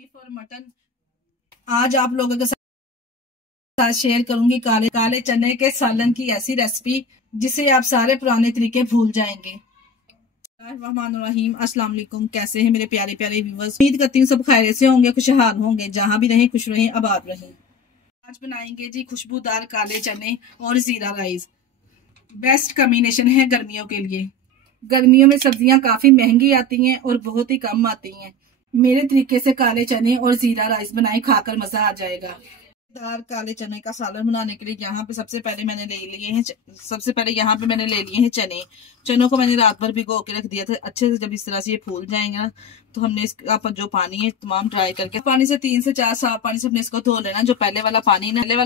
और मटन आज आप लोगों के साथ शेयर करूंगी काले काले चने के सालन की ऐसी रेसिपी जिसे आप सारे पुराने तरीके भूल जाएंगे। रहीम अस्सलाम वालेकुम, कैसे हैं मेरे प्यारे प्यारे व्यूअर्स। उम्मीद करती हूँ सब खैरियत से होंगे, खुशहाल होंगे, जहां भी रहें खुश रहें, आबाद रहें। आज बनाएंगे जी खुशबूदार काले चने और जीरा राइस। बेस्ट कॉम्बिनेशन है गर्मियों के लिए। गर्मियों में सब्जियां काफी महंगी आती हैं और बहुत ही कम आती हैं। मेरे तरीके से काले चने और जीरा राइस बनाए, खाकर मजा आ जाएगा। दार काले चने का सालन बनाने के लिए यहाँ पे सबसे पहले मैंने ले लिए हैं चने। चनों को मैंने रात भर भिगो के रख दिया था अच्छे से। जब इस तरह से ये फूल जाएंगे ना तो हमने इसका जो पानी है तमाम ड्राई करके पानी से 3 से 4 साफ पानी से हमने इसको धो लेना। जो पहले वाला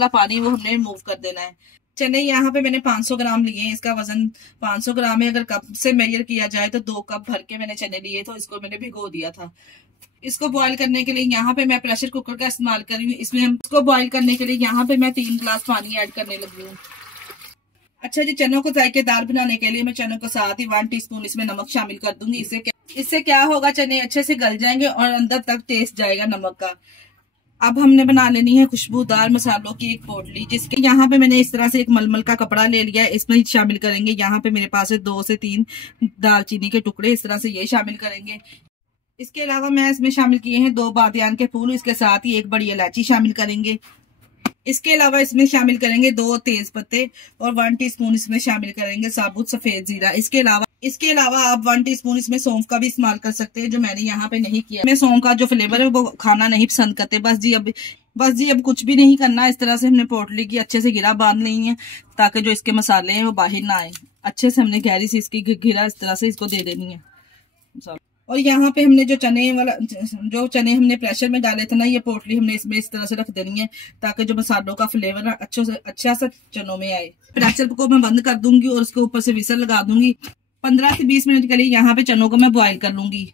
पानी वो हमने रिमूव कर देना है। चने यहाँ पे मैंने 500 ग्राम लिए हैं। इसका वजन 500 ग्राम है। अगर कप से मेजर किया जाए तो 2 कप भर के मैंने चने लिए, तो इसको मैंने भिगो दिया था। इसको बॉईल करने के लिए यहाँ पे मैं प्रेशर कुकर का इस्तेमाल कर रही हूँ। इसमें हम इसको बॉईल करने के लिए यहाँ पे मैं 3 गिलास पानी ऐड करने लगी हूँ। अच्छा जी, चनों को जायकेदार बनाने के लिए मैं चनों को साथ ही 1 टीस्पून इसमें नमक शामिल कर दूंगी। इससे क्या होगा, चने अच्छे से गल जाएंगे और अंदर तक टेस्ट जाएगा नमक का। अब हमने बना लेनी है खुशबूदार मसालों की एक पोटली, जिसके यहाँ पे मैंने इस तरह से एक मलमल का कपड़ा ले लिया है। इसमें शामिल करेंगे यहाँ पे मेरे पास है 2 से 3 दालचीनी के टुकड़े, इस तरह से ये शामिल करेंगे। इसके अलावा मैं इसमें शामिल किए हैं 2 बादियान के फूल, इसके साथ ही 1 बड़ी इलायची शामिल करेंगे। इसके अलावा इसमें शामिल करेंगे 2 तेज पत्ते और 1 टीस्पून इसमें शामिल करेंगे साबुत सफेद जीरा। इसके अलावा आप 1 टीस्पून इसमें सौंफ का भी इस्तेमाल कर सकते हैं, जो मैंने यहाँ पे नहीं किया। मैं सौंफ का जो फ्लेवर है वो खाना नहीं पसंद करते। बस जी अब कुछ भी नहीं करना। इस तरह से हमने पोटली की अच्छे से घिरा बांध नहीं है, ताकि जो इसके मसाले हैं वो बाहर ना आए। अच्छे से हमने गहरी सी इसकी घिरा इस तरह से इसको दे देनी है। और यहाँ पे हमने जो चने हमने प्रेशर में डाले थे ना, ये पोटली हमने इसमें इस तरह से रख देनी है, ताकि जो मसालों का फ्लेवर अच्छा सा चनों में आए। प्रेशर को मैं बंद कर दूंगी और उसके ऊपर से विसल लगा दूंगी। 15 से 20 मिनट के लिए यहाँ पे चनों को मैं बॉईल कर लूंगी।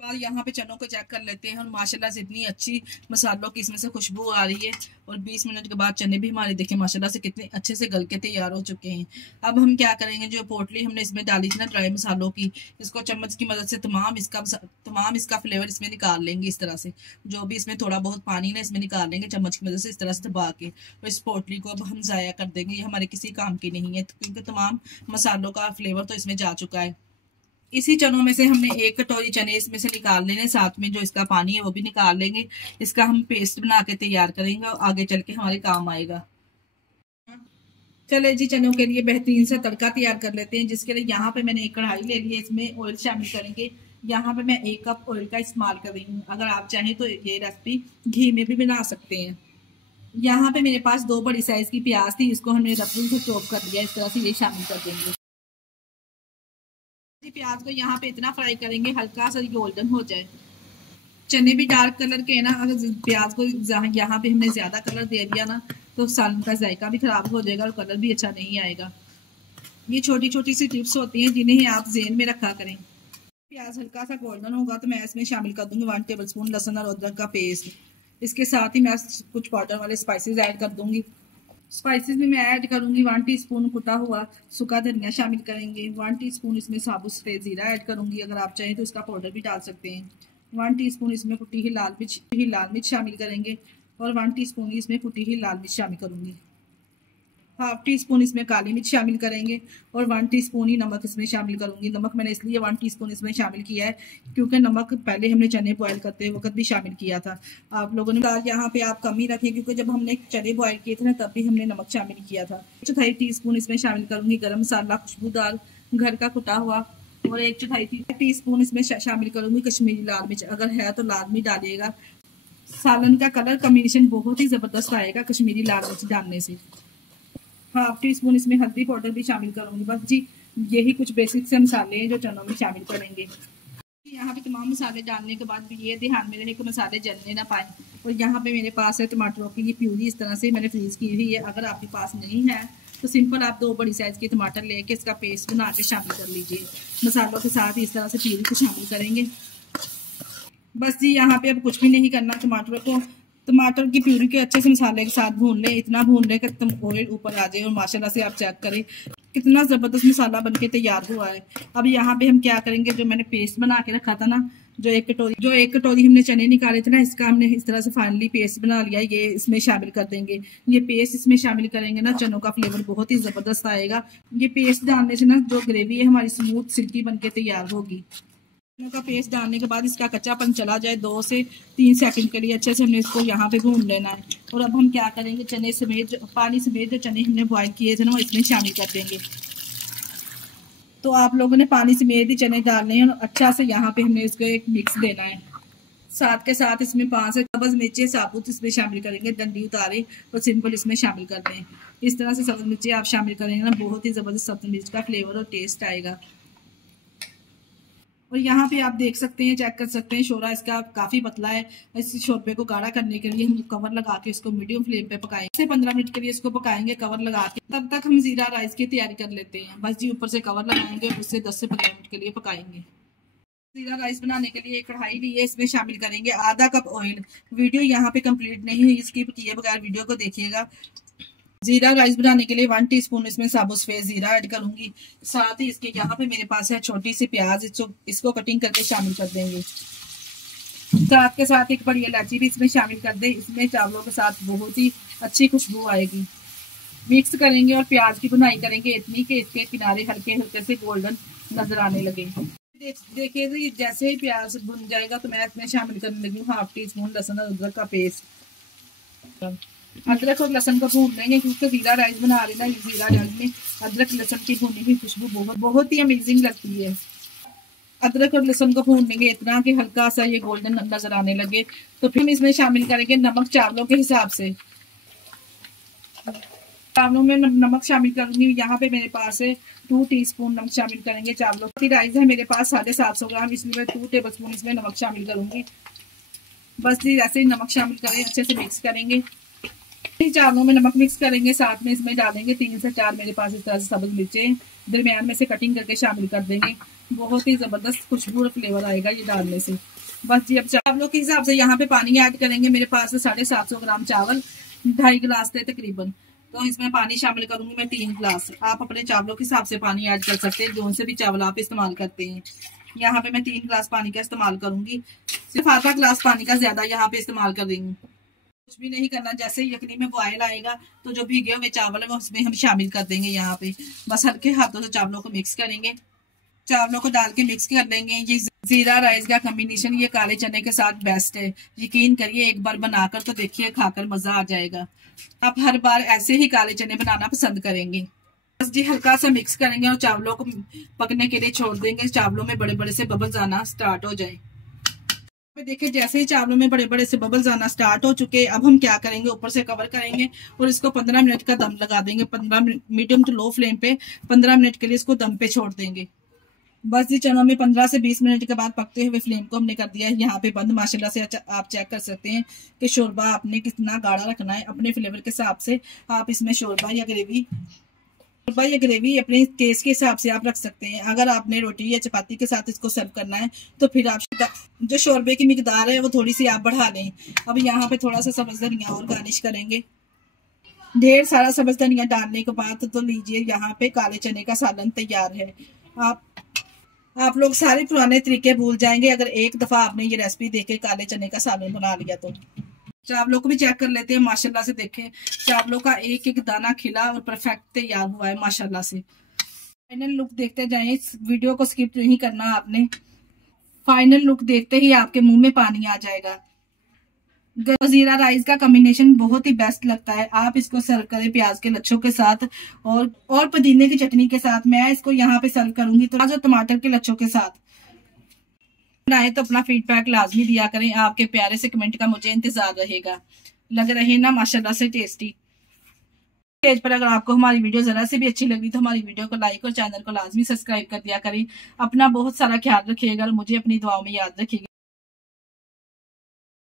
बाद यहाँ पे चनों को चेक कर लेते हैं और माशाल्लाह से इतनी अच्छी मसालों की इसमें से खुशबू आ रही है। और 20 मिनट के बाद चने भी हमारे देखिए माशाल्लाह से कितने अच्छे से गल के तैयार हो चुके हैं। अब हम क्या करेंगे, जो पोटली हमने इसमें डाली थी ना ड्राई मसालों की, इसको चम्मच की मदद से तमाम इसका फ्लेवर इसमें निकाल लेंगे। इस तरह से जो भी इसमें थोड़ा बहुत पानी ना इसमें निकाल लेंगे चम्मच की मदद से, इस तरह से दबा के। और इस पोटली को अब हम ज़ाया कर देंगे, ये हमारे किसी काम की नहीं है, क्योंकि तमाम मसालों का फ्लेवर तो इसमें जा चुका है। इसी चनों में से हमने 1 कटोरी चने इसमें से निकाल लेने, साथ में जो इसका पानी है वो भी निकाल लेंगे। इसका हम पेस्ट बना के तैयार करेंगे और आगे चल के हमारे काम आएगा। चले जी, चनों के लिए बेहतरीन सा तड़का तैयार कर लेते हैं, जिसके लिए यहाँ पे मैंने 1 कढ़ाई ले ली है। इसमें ऑयल शामिल करेंगे। यहाँ पे मैं 1 कप ऑयल का इस्तेमाल कर रही हूँ। अगर आप चाहें तो ये रेसिपी घी में भी बना सकते हैं। यहाँ पे मेरे पास 2 बड़ी साइज की प्याज थी, इसको हमने रफली से चॉप कर दिया। इस तरह से ये शामिल कर देंगे। प्याज को यहाँ पे इतना फ्राई करेंगे हल्का सा गोल्डन हो जाए। चने भी डार्क कलर के है ना, अगर प्याज को यहाँ पे हमने ज्यादा कलर दे दिया ना तो सालन का जायका भी खराब हो जाएगा और कलर भी अच्छा नहीं आएगा। ये छोटी छोटी सी टिप्स होती हैं जिन्हें आप ज़हन में रखा करें। प्याज हल्का सा गोल्डन होगा तो मैं इसमें शामिल कर दूंगी 1 टेबल स्पून लहसुन और अदरक का पेस्ट। इसके साथ ही मैं कुछ पाउडर वाले स्पाइसेस ऐड कर दूंगी। स्पाइसेस में मैं ऐड करूंगी 1 टीस्पून कुटा हुआ सूखा धनिया शामिल करेंगे। 1 टीस्पून इसमें साबुत सफेद जीरा ऐड करूंगी, अगर आप चाहें तो इसका पाउडर भी डाल सकते हैं। 1 टीस्पून इसमें कुटी हुई लाल मिर्च शामिल करेंगे और 1 टीस्पून इसमें कुटी हुई लाल मिर्च शामिल करूंगी। 1/2 टीस्पून इसमें काली मिर्च शामिल करेंगे और 1 टीस्पून ही नमक इसमें शामिल करूंगी। नमक मैंने इसलिए 1 टीस्पून इसमें शामिल किया है क्योंकि नमक पहले हमने चने बॉयल करते वक्त भी शामिल किया था। आप लोगों ने यहाँ पे आप कम ही रखें, क्योंकि जब हमने चने बॉयल किए थे ना तब भी हमने नमक शामिल किया था। 1/4 टीस्पून इसमें शामिल करूंगी गरम मसाला खुशबूदार घर का कुटा हुआ और 1/4 टीस्पून इसमें शामिल करूंगी कश्मीरी लाल मिर्च। अगर है तो लाल मिर्च डालिएगा, सालन का कलर कॉम्बिनेशन बहुत ही जबरदस्त आएगा कश्मीरी लाल मिर्च डालने से। 1/2 टीस्पून इसमें हल्दी पाउडर भी शामिल करूंगी। बस जी यही कुछ बेसिक से मसाले हैं जो चनों में शामिल करेंगे। यहाँ पे तमाम मसाले डालने के बाद भी ये ध्यान में रहे कि मसाले जलने ना पाए। और यहाँ पे मेरे पास है टमाटरों की ये प्यूरी, इस तरह से मैंने फ्रीज की हुई है। अगर आपके पास नहीं है तो सिंपल आप 2 बड़ी साइज के टमाटर लेके इसका पेस्ट बना के शामिल कर लीजिए। मसालों के साथ इस तरह से प्यूरी को शामिल करेंगे। बस जी यहाँ पे अब कुछ भी नहीं करना। टमाटर की प्यूरी के अच्छे से मसाले के साथ भून लें, इतना भून लें कि ऑयल ऊपर आ जाए। और माशाल्लाह से आप चेक करें कितना जबरदस्त मसाला बनके तैयार हुआ है। अब यहाँ पे हम क्या करेंगे, जो मैंने पेस्ट बना के रखा था ना, जो एक कटोरी हमने चने निकाले थे ना, इसका हमने इस तरह से फाइनली पेस्ट बना लिया। ये इसमें शामिल कर देंगे। ये पेस्ट इसमें शामिल करेंगे ना, चनों का फ्लेवर बहुत ही जबरदस्त आएगा। ये पेस्ट डालने से ना जो ग्रेवी है हमारी स्मूथ सिल्की बनके तैयार होगी। चनों का पेस्ट डालने के बाद इसका कच्चापन चला जाए 2 से 3 सेकंड के लिए अच्छे से हमने इसको यहाँ पे भून लेना है। और अब हम क्या करेंगे, चने समेत पानी समेत जो चने हमने बॉयल किए थे ना, वो इसमें शामिल कर देंगे। तो आप लोगों ने पानी समेत ही चने डालने हैं और अच्छा से यहाँ पे हमने इसको एक मिक्स देना है। साथ के साथ इसमें 5 से सब्ज मिर्ची साबुत इसमें शामिल करेंगे, डंडी उतारे और सिंपल इसमें शामिल कर दें। इस तरह से सब्ज मिर्ची आप शामिल करेंगे ना, बहुत ही जबरदस्त सब्ज मिर्च का फ्लेवर और टेस्ट आएगा। और यहाँ पे आप देख सकते हैं, चेक कर सकते हैं, शोरबा इसका काफी पतला है। इस शोरबे को गाढ़ा करने के लिए हम कवर लगा के इसको मीडियम फ्लेम पे पकाएंगे। 15 मिनट के लिए इसको पकाएंगे कवर लगा के। तब तक हम जीरा राइस की तैयारी कर लेते हैं। बस जी ऊपर से कवर लगाएंगे, उससे 10 से 15 मिनट के लिए पकाएंगे। जीरा राइस बनाने के लिए एक कढ़ाई ली है, इसमें शामिल करेंगे आधा कप ऑयल। वीडियो यहाँ पे कंप्लीट नहीं है, स्किप किए बगैर वीडियो को देखिएगा। जीरा राइस बनाने के लिए 1 टीस्पून इसमें साबुत सफेद जीरा ऐड करूंगी। साथ ही इसके यहाँ पे मेरे पास है छोटी सी प्याज, इसको कटिंग करके शामिल कर देंगे। साथ के साथ एक बड़ी इलायची भी इसमें शामिल कर दें। इसमें चावलों के साथ बहुत ही अच्छी खुशबू आएगी। मिक्स करेंगे और प्याज की भुनाई करेंगे इतनी कि इसके किनारे हल्के हल्के से गोल्डन नजर आने लगे। देखिए जैसे ही प्याज भुन जाएगा तो मैं इसमें शामिल करने लगी हूँ 1/2 टीस्पून लहसुन और अदरक का पेस्ट। अदरक और लहसुन को भून लेंगे क्योंकि जीरा राइस बना रहे ना, जीरा राइस में अदरक लहसुन की भुनी हुई खुशबू बहुत ही अमेजिंग लगती है। अदरक और लहसुन को भून लेंगे इतना कि हल्का सा ये गोल्डन नजर आने लगे। तो फिर हम इसमें शामिल करेंगे नमक चावलों के हिसाब से। चावलों में नमक शामिल करूंगी। यहाँ पे मेरे पास है 2 टीस्पून नमक शामिल करेंगे। चावलों की राइस है मेरे पास 750 ग्राम, इसलिए मैं 2 टेबल स्पून इसमें नमक शामिल करूंगी। बस जी ऐसे ही नमक शामिल करें, अच्छे से मिक्स करेंगे। चावलों में नमक मिक्स करेंगे, साथ में इसमें डालेंगे 3 से 4 मेरे पास इस तरह से सब्ज मिर्चें दरमियान में से कटिंग करके शामिल कर देंगे। बहुत ही जबरदस्त खुशबू और फ्लेवर आएगा ये डालने से। बस जी अब चावलों के हिसाब से यहाँ पे पानी ऐड करेंगे। मेरे पास 750 ग्राम चावल, 2.5 गिलास थे तकरीबन, तो इसमें पानी शामिल करूंगी मैं 3 गिलास। आप अपने चावलों के हिसाब से पानी ऐड कर सकते हैं, जो से भी चावल आप इस्तेमाल करते हैं। यहाँ पे मैं 3 गिलास पानी का इस्तेमाल करूंगी। सिर्फ आधा गिलास पानी का ज्यादा यहाँ पे इस्तेमाल कर देंगे। कुछ भी नहीं करना। जैसे ही यखनी में बॉयल आएगा तो जो भीगे हुए चावल है वो उसमें हम शामिल कर देंगे। यहाँ पे बस हल्के हाथों से चावलों को मिक्स करेंगे। चावलों को डाल के मिक्स कर लेंगे। ये जीरा राइस का कॉम्बिनेशन ये काले चने के साथ बेस्ट है। यकीन करिए एक बार बनाकर तो देखिए, खाकर मजा आ जाएगा। आप हर बार ऐसे ही काले चने बनाना पसंद करेंगे। बस जी हल्का सा मिक्स करेंगे और चावलों को पकने के लिए छोड़ देंगे। चावलों में बड़े बड़े से बबल्स आना स्टार्ट हो जाए। देखिए जैसे ही चावलों में बड़े बड़े से बबल्स आना स्टार्ट हो चुके, अब हम क्या करेंगे, ऊपर से कवर करेंगे और इसको 15 मिनट का दम लगा देंगे। 15 minute medium to low flame पे 15 मिनट के लिए इसको दम पे छोड़ देंगे। बस जी चनों में 15 से 20 मिनट के बाद पकते हुए फ्लेम को हमने कर दिया है यहाँ पे बंद। माशाल्लाह से आप चेक कर सकते हैं कि शोरबा आपने कितना गाढ़ा रखना है। अपने फ्लेवर के हिसाब से आप इसमें शोरबा या ग्रेवी अपने टेस्ट के हिसाब से आप रख सकते हैं। अगर आपने रोटी या चपाती के साथ इसको सर्व करना है तो फिर आप जो शोरबे की मिकदार है वो थोड़ी सी आप बढ़ा लें। अब यहाँ पे थोड़ा सा सब्ज धनिया और गार्निश करेंगे। ढेर सारा सब्ज धनिया डालने के बाद तो लीजिए यहाँ पे काले चने का सालन तैयार है। आप लोग सारे पुराने तरीके भूल जाएंगे अगर एक दफा आपने ये रेसिपी देखे काले चने का सालन बना लिया तो। चावलों को भी चेक कर लेते हैं। माशाल्लाह से देखें चावलों का एक एक दाना खिला और परफेक्ट तैयार हुआ है माशाल्लाह से। फाइनल लुक देखते जाएं, इस वीडियो को स्किप नहीं करना आपने। फाइनल लुक देखते ही आपके मुंह में पानी आ जाएगा। जीरा राइस का कॉम्बिनेशन बहुत ही बेस्ट लगता है। आप इसको सर्व करें प्याज के लच्छों के साथ और पुदीने की चटनी के साथ। मैं इसको यहाँ पे सर्व करूंगी तो प्याज और टमाटर के लच्छों के साथ। बनाए तो अपना फीडबैक लाजमी दिया करें। आपके प्यारे से कमेंट का मुझे इंतजार रहेगा। लग रहे ना माशाल्लाह से टेस्टी। पेज पर अगर आपको हमारी वीडियो जरा से भी अच्छी लगी तो हमारी वीडियो को लाइक और चैनल को लाजमी सब्सक्राइब कर दिया करें। अपना बहुत सारा ख्याल रखिएगा और मुझे अपनी दुआओं में याद रखिएगा।